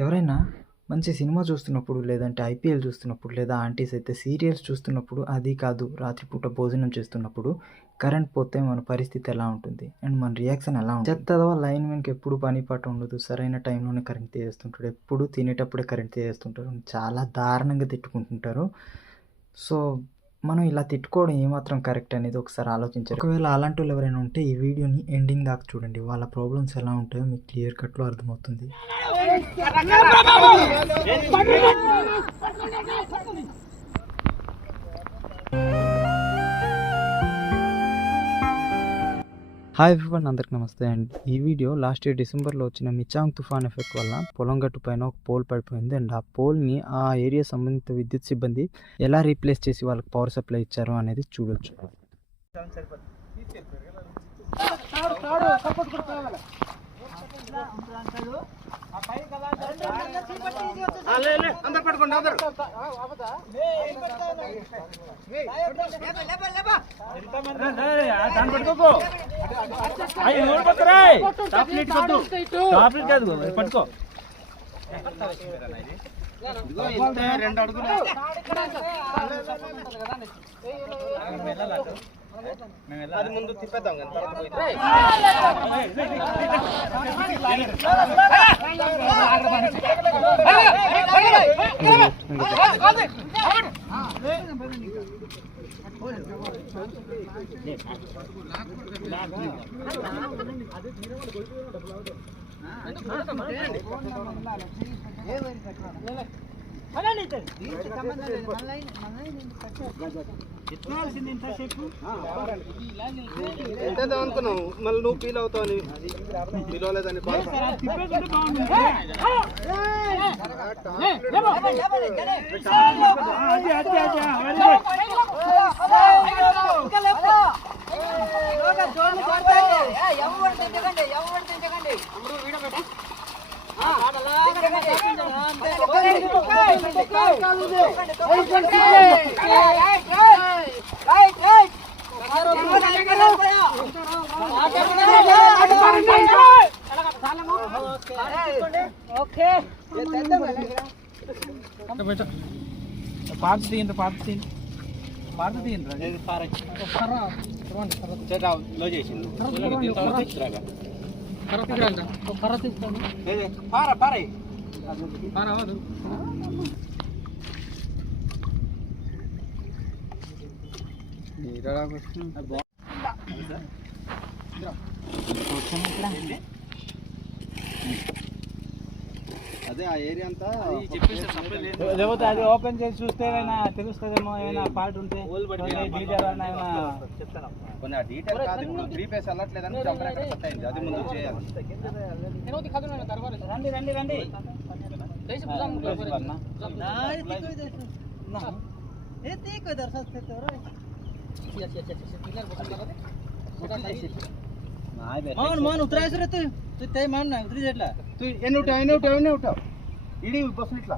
ఎవరైనా మంచి సినిమా చూస్తున్నప్పుడు లేదంటే ఐపీఎల్ చూస్తున్నప్పుడు లేదా ఆంటీస్ అయితే సీరియల్స్ చూస్తున్నప్పుడు అది కాదు రాత్రిపూట భోజనం చేస్తున్నప్పుడు కరెంట్ పోతే మన పరిస్థితి ఎలా ఉంటుంది? అండ్ మన రియాక్షన్ ఎలా ఉంటుంది? చెత్తదో లైన్ మెన్కి ఎప్పుడు పని పాట ఉండదు. సరైన టైంలోనే కరెంట్ తీసేస్తుంటాడు. ఎప్పుడు తినేటప్పుడే కరెంట్ తీసేస్తుంటారు చాలా దారుణంగా తిట్టుకుంటుంటారు. సో మనం ఇలా తిట్టుకోవడం ఏమాత్రం కరెక్ట్ అనేది ఒకసారి ఆలోచించారు. ఒకవేళ అలాంటి వాళ్ళు ఎవరైనా ఉంటే ఈ వీడియోని ఎండింగ్ దాకా చూడండి. వాళ్ళ ప్రాబ్లమ్స్ ఎలా ఉంటాయో మీకు క్లియర్ కట్లో అర్థమవుతుంది. హాయ్ ఎవ్రీవన్ అందరికి నమస్తే అండ్. ఈ వీడియో లాస్ట్ ఇయర్ డిసెంబర్లో వచ్చిన మిచాంగ్ తుఫాన్ ఎఫెక్ట్ వల్ల పొలం గట్టు పైన ఒక పోల్ పడిపోయింది. అండ్ ఆ పోల్ని ఆ ఏరియా సంబంధిత విద్యుత్ సిబ్బంది ఎలా రీప్లేస్ చేసి వాళ్ళకి పవర్ సప్లై ఇచ్చారో అనేది చూడొచ్చు. అందరు పట్టుకోండి అందరు దాన్ని పట్టుకోకు అయ్యి నోరు పక్కరా చాక్లెట్ వద్దు చాక్లెట్ కాదు అది పట్టుకో ఇదిగో ఇంతే రెండు అడుగులు అది ముందు తిప్పేద్దాం కానీ తర్వాత పోయి. ఎంతేద్దాం అనుకున్నావు మళ్ళీ నువ్వు ఫీల్ అవుతావు అని పిలవలేదని బాధ పార్ట్ తీయండి పార్ట్ తీయండి పార్ట్ తీయండి లో చేసిండు అదే ఆ ఏరియా అంతా అది ఓపెన్ చేసి చూస్తే ఏమైనా తెలుస్తుందేమో ఏమైనా పార్ట్ ఉంటే కాదు ఇప్పుడు త్రీ ఫేస్ అది ముందు దర్శనం रे तू तू ते मान ना उतरी जेटला तू एने उठाव एने उठाव एने उठाव इडी बसून इटला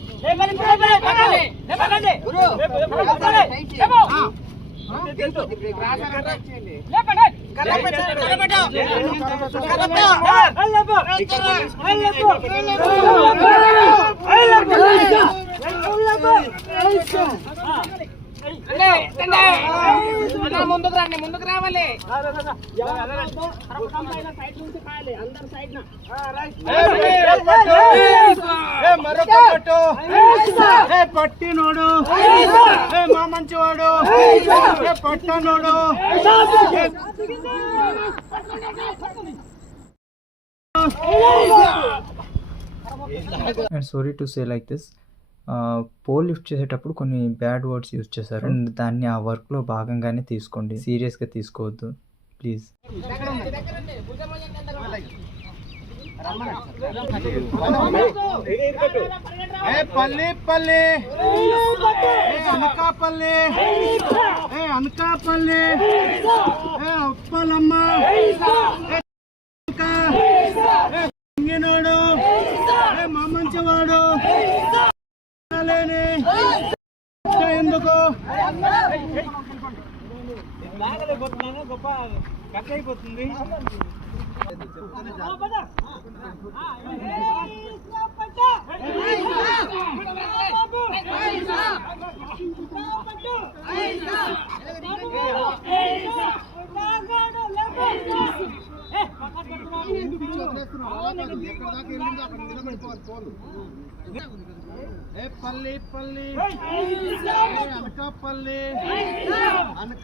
లేపండి ముందుకు రండి ముందుకు రావాలి. పట్టినోడు మా మంచివాడు పట్టనోడు and sorry to say like this pole lift చేసేటప్పుడు కొన్ని బ్యాడ్ వర్డ్స్ యూజ్ చేశారు. అండ్ దాన్ని ఆ వర్క్లో భాగంగానే తీసుకోండి. సీరియస్గా తీసుకోవద్దు. ప్లీజ్. ఏ పల్లి పల్లి. ఏ అనకాపల్లి. ఏ అనకాపల్లి. ఏ ఉప్పలమ్మ. ఏ ఇంకా, ఎందుకు లాగలేకపోతున్నాను గొప్ప కట్ అయిపోతుంది ఏ పల్లి పల్లి అనకాపల్లి అనక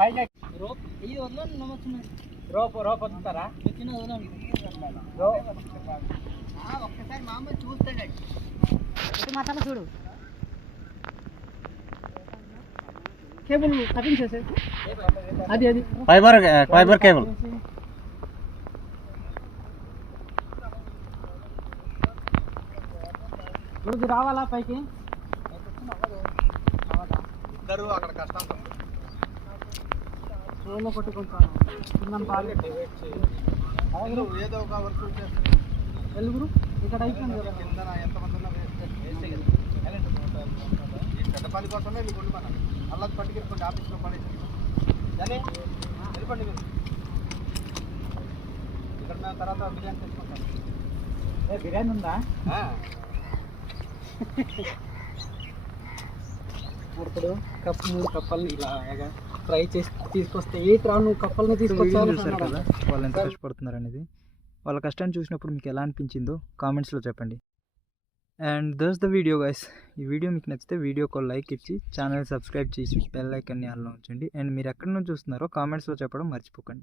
పైకి రోప్ రోప్ వదులుతారా? రో- చూడు. కేబుల్ కటింగ్ చేసే అది అది. ఫైబర్ ఫైబర్ కేబుల్ రావాలా పైకి? ఇద్దరు అక్కడ కష్టం. రోలో కొట్టుకుంటాను. కింద పాలు ఏదో ఒక వర్క్ ఇక్కడ అయిపోయింది కదా. కింద ఎంతమంది కోసమే మీకు ఉండి మనం. అలా పట్టుకెళ్ళిపోండి ఆఫీస్లో పడేసి. దాన్ని వెళ్ళిపోండి మీరు. ఇక్కడ మేము తర్వాత బిర్యానీ తెచ్చుకుంటాం. ఏ, బిర్యానీ ఉందా. ఇప్పుడు కప్పు మూడు కప్పల్ని ఇలాగా ఫ్రై చేసి తీసుకొస్తే ఏ రా నువ్వు కప్పల్ని చూసారు కదా వాళ్ళు ఎంత కష్టపడుతున్నారు అనేది వాళ్ళ కష్టాన్ని చూసినప్పుడు మీకు ఎలా అనిపించిందో కామెంట్స్లో చెప్పండి. And that's the video guys ఈ వీడియో మీకు నచ్చితే వీడియోకి లైక్ ఇచ్చి ఛానల్ సబ్స్క్రైబ్ చేసి బెల్ ఐకన్ని ఆన్లో ఉంచండి. అండ్ మీరు ఎక్కడి నుంచి చూస్తున్నారో కామెంట్స్లో చెప్పడం మర్చిపోకండి.